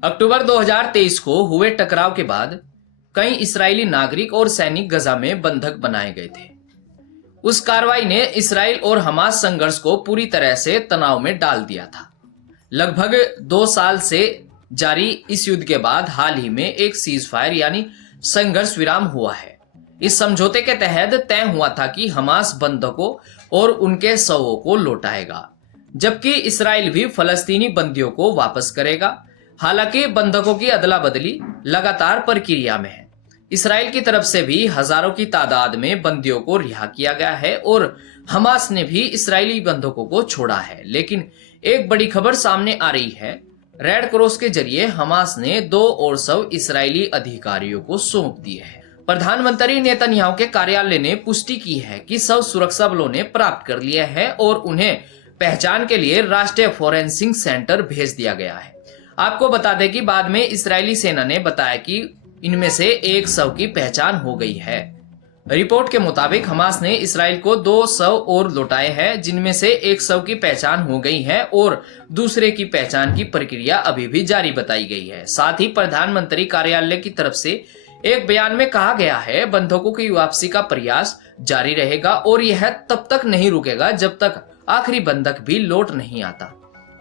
अक्टूबर 2023 को हुए टकराव के बाद कई इस्राएली नागरिक और सैनिक गजा में बंधक बनाए गए थे। उस कार्रवाई ने इसराइल और हमास संघर्ष को पूरी तरह से तनाव में डाल दिया था। लगभग 2 साल से जारी इस युद्ध के बाद हाल ही में एक सीज फायर यानी संघर्ष विराम हुआ है। इस समझौते के तहत तय हुआ था कि हमास बंधकों और उनके शवों को लौटाएगा, जबकि इसराइल भी फलस्तीनी बंदियों को वापस करेगा। हालांकि बंधकों की अदला बदली लगातार प्रक्रिया में है। इसराइल की तरफ से भी हजारों की तादाद में बंदियों को रिहा किया गया है और हमास ने भी इसराइली बंधकों को छोड़ा है। लेकिन एक बड़ी खबर सामने आ रही है। रेड क्रॉस के जरिए हमास ने 2 और शव इसराइली अधिकारियों को सौंप दिए हैं। प्रधानमंत्री नेतन्याहू के कार्यालय ने पुष्टि की है कि शव सुरक्षा बलों ने प्राप्त कर लिए हैं और उन्हें पहचान के लिए राष्ट्रीय फोरेंसिक सेंटर भेज दिया गया है। आपको बता दें कि बाद में इस्राएली सेना ने बताया कि इनमें से एक शव की पहचान हो गई है। रिपोर्ट के मुताबिक हमास ने इसराइल को 2 शव और लौटाए हैं, जिनमें से एक शव की पहचान हो गई है और दूसरे की पहचान की प्रक्रिया अभी भी जारी बताई गई है। साथ ही प्रधानमंत्री कार्यालय की तरफ से एक बयान में कहा गया है, बंधकों की वापसी का प्रयास जारी रहेगा और यह तब तक नहीं रुकेगा जब तक आखिरी बंधक भी लौट नहीं आता।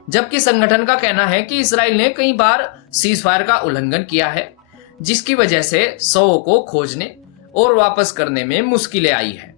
जबकि संगठन का कहना है कि इसराइल ने कई बार सीज फायर का उल्लंघन किया है, जिसकी वजह से शवों को खोजने और वापस करने में मुश्किलें आई है।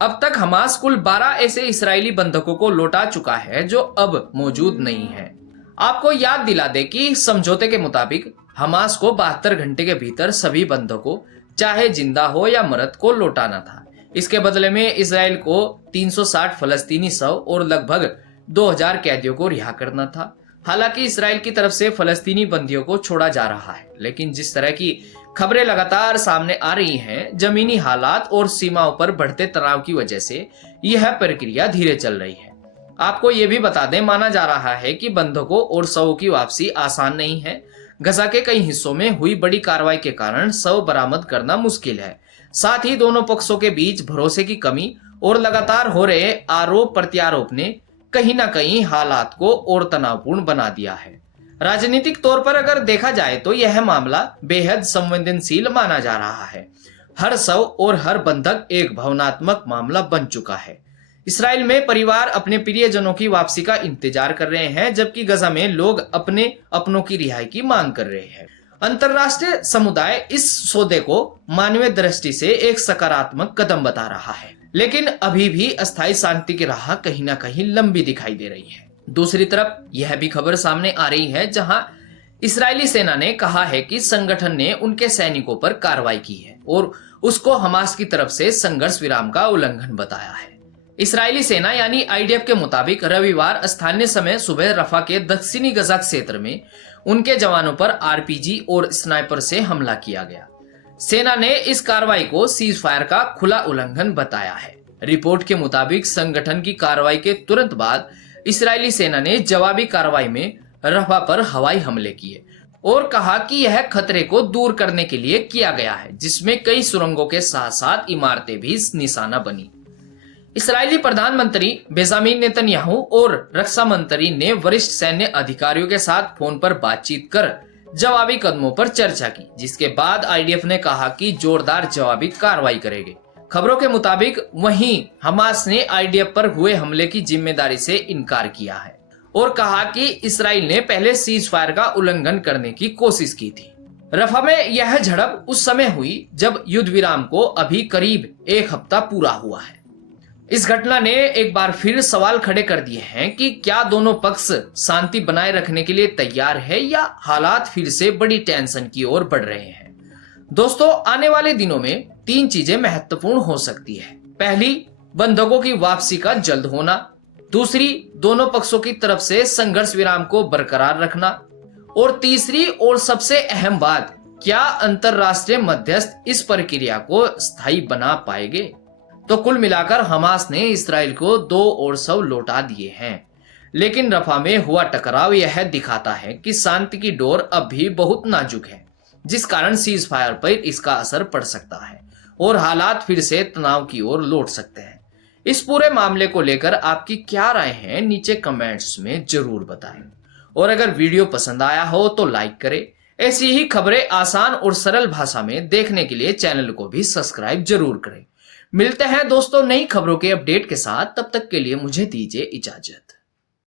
अब तक हमास कुल 12 ऐसे इसराइली बंधकों को लौटा चुका है जो अब मौजूद नहीं है। आपको याद दिला दे कि समझौते के मुताबिक हमास को 72 घंटे के भीतर सभी बंधकों, चाहे जिंदा हो या मरद, को लौटाना था। इसके बदले में इसराइल को 360 फलस्तीनी शव और लगभग 2000 कैदियों को रिहा करना था। हालांकि इसराइल की तरफ से फलस्तीनी बंदियों को छोड़ा जा रहा है, लेकिन जिस तरह की खबरें लगातार सामने आ रही हैं, जमीनी हालात और सीमाओं पर बढ़ते तनाव की वजह से यह प्रक्रिया धीरे चल रही है। आपको ये भी बता दें, माना जा रहा है कि बंधकों और शवों की वापसी आसान नहीं है। गजा के कई हिस्सों में हुई बड़ी कार्रवाई के कारण शव बरामद करना मुश्किल है। साथ ही दोनों पक्षों के बीच भरोसे की कमी और लगातार हो रहे आरोप प्रत्यारोप ने कहीं ना कहीं हालात को और तनावपूर्ण बना दिया है। राजनीतिक तौर पर अगर देखा जाए तो यह मामला बेहद संवेदनशील माना जा रहा है। हर शव और हर बंधक एक भावनात्मक मामला बन चुका है। इसराइल में परिवार अपने प्रियजनों की वापसी का इंतजार कर रहे हैं, जबकि गजा में लोग अपने अपनों की रिहाई की मांग कर रहे हैं। अंतर्राष्ट्रीय समुदाय इस सौदे को मानवीय दृष्टि से एक सकारात्मक कदम बता रहा है, लेकिन अभी भी अस्थायी शांति की राह कहीं ना कहीं लंबी दिखाई दे रही है। दूसरी तरफ यह भी खबर सामने आ रही है, जहां इस्राएली सेना ने कहा है कि संगठन ने उनके सैनिकों पर कार्रवाई की है और उसको हमास की तरफ से संघर्ष विराम का उल्लंघन बताया है। इस्राएली सेना यानी आईडीएफ के मुताबिक रविवार स्थानीय समय सुबह रफा के दक्षिणी गजा क्षेत्र में उनके जवानों पर आरपीजी और स्नाइपर से हमला किया गया। सेना ने इस कार्रवाई को सीज फायर का खुला उल्लंघन बताया है। रिपोर्ट के मुताबिक संगठन की कार्रवाई के तुरंत बाद इस्राएली सेना ने जवाबी कार्रवाई में रफा पर हवाई हमले किए और कहा कि यह खतरे को दूर करने के लिए किया गया है, जिसमें कई सुरंगों के साथ साथ इमारतें भी निशाना बनी। इस्राएली प्रधानमंत्री बेंजामिन नेतन्याहू और रक्षा मंत्री ने वरिष्ठ सैन्य अधिकारियों के साथ फोन पर बातचीत कर जवाबी कदमों पर चर्चा की, जिसके बाद आईडीएफ ने कहा कि जोरदार जवाबी कार्रवाई करेगी। खबरों के मुताबिक वहीं हमास ने आईडीएफ पर हुए हमले की जिम्मेदारी से इनकार किया है और कहा कि इसराइल ने पहले सीज फायर का उल्लंघन करने की कोशिश की थी। रफा में यह झड़प उस समय हुई जब युद्ध विराम को अभी करीब 1 हफ्ता पूरा हुआ है। इस घटना ने एक बार फिर सवाल खड़े कर दिए हैं कि क्या दोनों पक्ष शांति बनाए रखने के लिए तैयार है या हालात फिर से बड़ी टेंशन की ओर बढ़ रहे हैं। दोस्तों, आने वाले दिनों में 3 चीजें महत्वपूर्ण हो सकती है। पहली, बंधकों की वापसी का जल्द होना। दूसरी, दोनों पक्षों की तरफ से संघर्ष विराम को बरकरार रखना। और तीसरी और सबसे अहम बात, क्या अंतरराष्ट्रीय मध्यस्थ इस प्रक्रिया को स्थायी बना पाएंगे। तो कुल मिलाकर हमास ने इसराइल को 2 और शव लौटा दिए हैं, लेकिन रफा में हुआ टकराव यह दिखाता है कि शांति की डोर अब भी बहुत नाजुक है, जिस कारण सीज फायर पर इसका असर पड़ सकता है और हालात फिर से तनाव की ओर लौट सकते हैं। इस पूरे मामले को लेकर आपकी क्या राय है, नीचे कमेंट्स में जरूर बताएं। और अगर वीडियो पसंद आया हो तो लाइक करें। ऐसी ही खबरें आसान और सरल भाषा में देखने के लिए चैनल को भी सब्सक्राइब जरूर करें। मिलते हैं दोस्तों नई खबरों के अपडेट के साथ, तब तक के लिए मुझे दीजिए इजाजत।